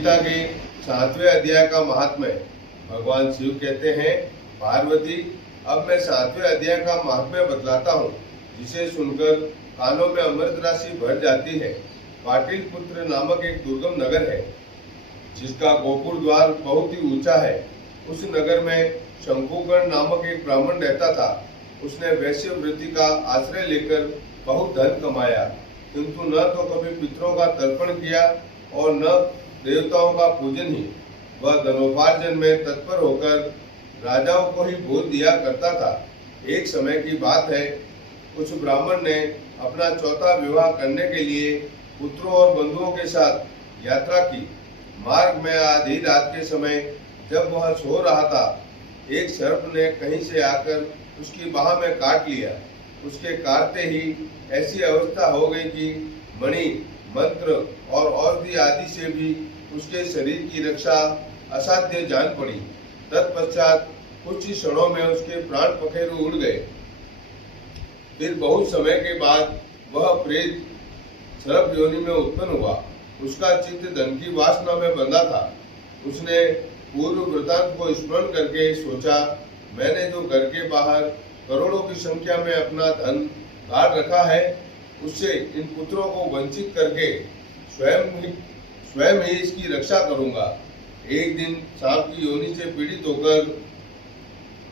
गीता के 7वें अध्याय का महात्म्य। भगवान शिव कहते हैं, पार्वती, अब मैं 7वें अध्याय का महात्म्य बतलाता हूँ, जिसे सुनकर कानों में अमृत राशि भर जाती है। पाटिलपुत्र नामक एक दुर्गम नगर है, जिसका गोपुर द्वार बहुत ही ऊंचा है। उस नगर में शंकुकर्ण नामक एक ब्राह्मण रहता था। उसने वैश्य वृत्ति का आश्रय लेकर बहुत धन कमाया, किंतु न तो कभी पितरों का तर्पण किया और न देवताओं का पूजन ही। वह धनोपार्जन में तत्पर होकर राजाओं को ही भोज दिया करता था। एक समय की बात है, कुछ ब्राह्मण ने अपना चौथा विवाह करने के लिए पुत्रों और बंधुओं के साथ यात्रा की। मार्ग में आधी रात के समय जब वह सो रहा था, एक सर्प ने कहीं से आकर उसकी बाह में काट लिया। उसके काटते ही ऐसी अवस्था हो गई कि मणि, मंत्र और औषधि आदि से भी उसके शरीर की रक्षा असाध्य जान पड़ी। तत्पश्चात कुछ ही क्षणों में उसके प्राण पखेरु उड़ गए। फिर बहुत समय के बाद वह प्रेत सर्प योनि में उत्पन्न हुआ। उसका चित्त धन की वासना में बंधा था। उसने पूर्व वृतांत को स्मरण करके सोचा, मैंने जो घर के बाहर करोड़ों की संख्या में अपना धन गाड़ रखा है, उससे इन पुत्रों को वंचित करके स्वयं ही इसकी रक्षा करूंगा। एक दिन सांप की योनि से पीड़ित होकर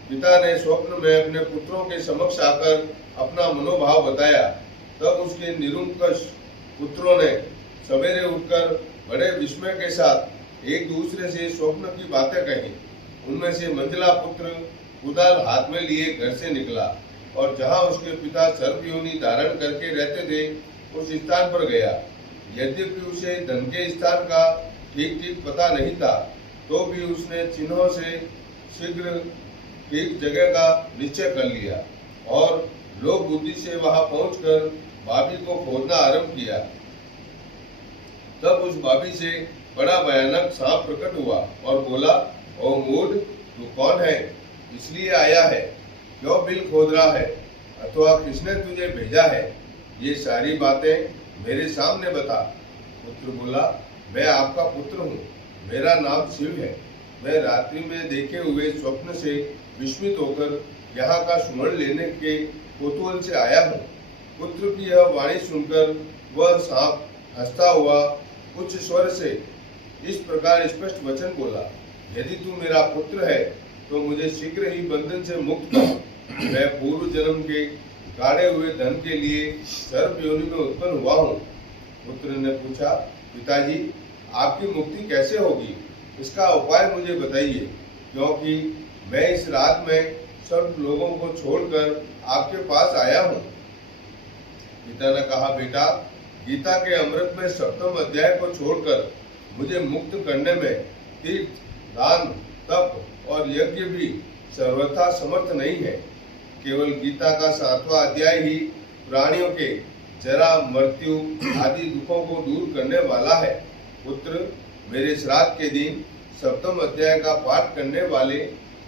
पिता ने स्वप्न में अपने पुत्रों के समक्ष आकर अपना मनोभाव बताया। तब उसके निरुंकष पुत्रों ने सवेरे उठकर बड़े विस्मय के साथ एक दूसरे से स्वप्न की बातें कही। उनमें से मंझला पुत्र कुदाल हाथ में लिए घर से निकला और जहां उसके पिता सर्प योनि धारण करके रहते थे, उस स्थान पर गया। यद्यपि उसे धन के स्थान का ठीक ठीक पता नहीं था, तो भी उसने चिन्हों से शीघ्र ठीक जगह का निश्चय कर लिया और लोक बुद्धि से वहां पहुंचकर भाभी को खोजना आरंभ किया। तब उस भाभी से बड़ा भयानक सांप प्रकट हुआ और बोला, ओ मूढ़, तू कौन है? इसलिए आया है? क्यों बिल खोद रहा है? अथवा किसने तुझे भेजा है? ये सारी बातें मेरे सामने बता। पुत्र बोला, मैं आपका पुत्र हूँ, मेरा नाम शिव है। मैं रात्रि में देखे हुए स्वप्न से विस्मित होकर यहाँ का स्मरण लेने के कौतूहल से आया हूँ। पुत्र की यह वाणी सुनकर वह सांप हंसता हुआ उच्च स्वर से इस प्रकार स्पष्ट वचन बोला, यदि तू मेरा पुत्र है तो मुझे शीघ्र ही बंधन से मुक्त कर। मैं पूर्व जन्म के गाड़े हुए धन के लिए सर्प योनि में उत्पन्न हुआ हूँ। पुत्र ने पूछा, पिताजी, आपकी मुक्ति कैसे होगी? इसका उपाय मुझे बताइए, क्योंकि मैं इस रात में सब लोगों को छोड़कर आपके पास आया हूँ। पिता ने कहा, बेटा, गीता के अमृत में 7वें अध्याय को छोड़कर मुझे मुक्त करने में तीर्थ, दान, तप और यज्ञ भी सर्वथा समर्थ नहीं है। केवल गीता का 7वां अध्याय ही प्राणियों के जरा, मृत्यु आदि दुखों को दूर करने वाला है। पुत्र, मेरे श्राद्ध के दिन 7वें अध्याय का पाठ करने वाले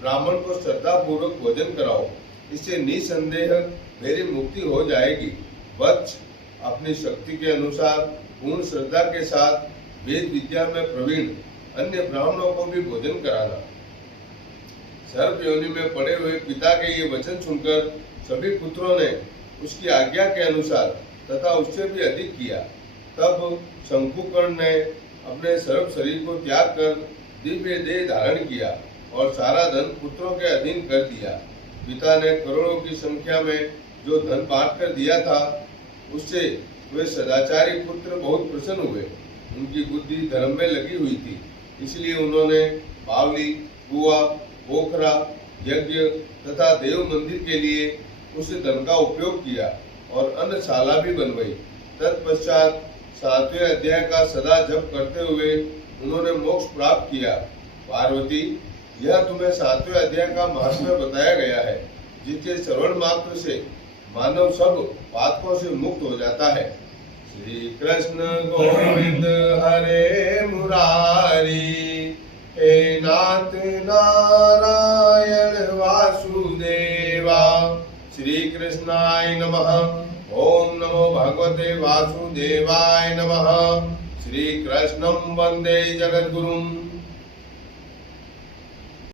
ब्राह्मण को श्रद्धा पूर्वक भोजन कराओ। इससे निसंदेह मेरी मुक्ति हो जाएगी। वत्स, अपनी शक्ति के अनुसार पूर्ण श्रद्धा के साथ वेद विद्या में प्रवीण अन्य ब्राह्मणों को भी भोजन कराना। सर्प योनि में पड़े हुए पिता के ये वचन सुनकर सभी पुत्रों ने उसकी आज्ञा के अनुसार तथा उससे भी अधिक किया। तब शंकुकर्ण ने अपने सर्प शरीर को त्याग कर दिव्य देह धारण किया और सारा धन पुत्रों के अधीन कर दिया। पिता ने करोड़ों की संख्या में जो धन बांट कर दिया था, उससे वे सदाचारी पुत्र बहुत प्रसन्न हुए। उनकी बुद्धि धर्म में लगी हुई थी, इसलिए उन्होंने बावली, कुआं, पोखरा, यज्ञ तथा देव मंदिर के लिए उस धन का उपयोग किया और अन्नशाला भी बनवाई। तत्पश्चात 7वें अध्याय का सदा जप करते हुए उन्होंने मोक्ष प्राप्त किया। पार्वती, यह तुम्हें 7वें अध्याय का महात्म्य बताया गया है, जिसके श्रवण मात्र से मानव सब पातकों से मुक्त हो जाता है। श्री कृष्ण गोविंद हरे मुरारी, हे नाथ नारायण वासुदेवा। श्री कृष्णाय नमः। ओम नमो भगवते वासुदेवाय नमः। श्री कृष्णं वंदे जगद्गुरुम्।